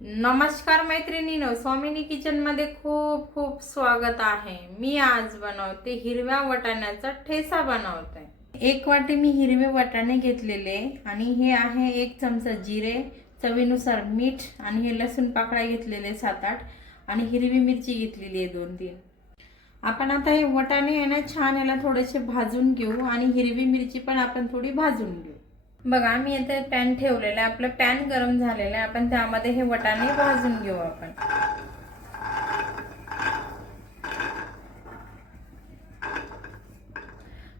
नमस्कार मैत्रिणींनो, स्वामिनी किचन मध्ये खूप खूप स्वागत आहे। मी आज बनवते हिरव्या वाटाण्याचा ठेचा बनवते। एक वाटी मी हिरवे वाटाणे घेतलेले आणि हे आहे 1 चमचा जिरे, चवीनुसार मीठ आणि हे लसूण पाकळ्या घेतलेले 7-8 आणि हिरवी मिरची घेतलेली आहे 2-3। आपण आता हे वाटाणे आहे ना छान याला थोडेसे भाजून घेऊ आणि हिरवी मिरची पण आपण थोडी भाजून घेऊ। बघा मी इथे पॅन ठेवलेला आहे, आपलं पॅन गरम झालेलं आहे। आपण त्यामध्ये हे वाटाणे भाजून घेऊ। आपण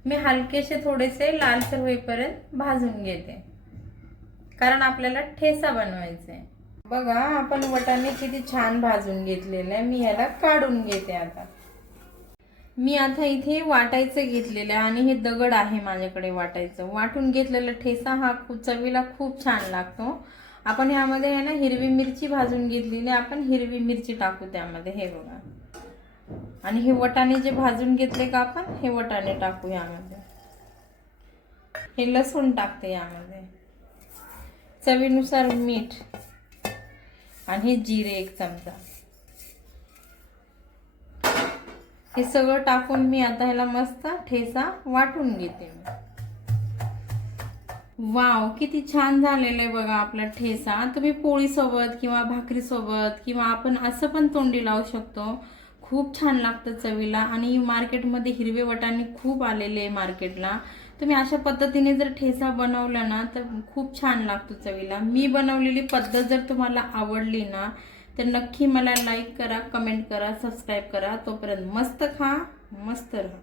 मी हलकेसे थोडेसे लालसर होईपर्यंत भाजून घेते, कारण आपल्याला ठेचा बनवायचा आहे। बघा आपण वाटाणे किती छान भाजून घेतलेले आहे। मी याला काढून घेते। आता मी आता इथे वाटायचं घेतलेलं आहे आणि हे दगड आहे माझ्याकडे वाटायचं। वाटून घेतलेला ठेचा हा चवीला खूप छान लागतो। आपण यामध्ये आहे ना हिरवी मिरची भाजून घेतलेली, आपण हिरवी मिरची टाकू त्यामध्ये। हे बघा, आणि हे वाटाणे जे भाजून घेतले का आपण हे वाटाणे टाकू यामध्ये। हे लसूण टाकते यामध्ये, चवीनुसार मीठ आणि हे जिरे 1 चमचा। हे सगळं टाकून मी आता ह्याला मस्त ठेचा वाटून घेते। वाव, किती छान झालेलं आहे बघा आपला ठेचा। तुम्ही पोळी सोबत किंवा भाकरी सोबत किंवा आपण असं पण तोंडी लावू शकतो। खूप छान लागतं चवीला। आणि मार्केटमध्ये हिरवे वाटाणे खूप आलेले आहे मार्केटला। तुम्ही अशा पद्धतीने जर ठेचा बनवला ना तर खूप छान लागतो चवीला। मी बनवलेली पद्धत जर तुम्हाला आवडली ना तर नक्की मला लाईक करा, कमेंट करा, सबस्क्राईब करा। तोपर्यंत मस्त खा, मस्त रहा।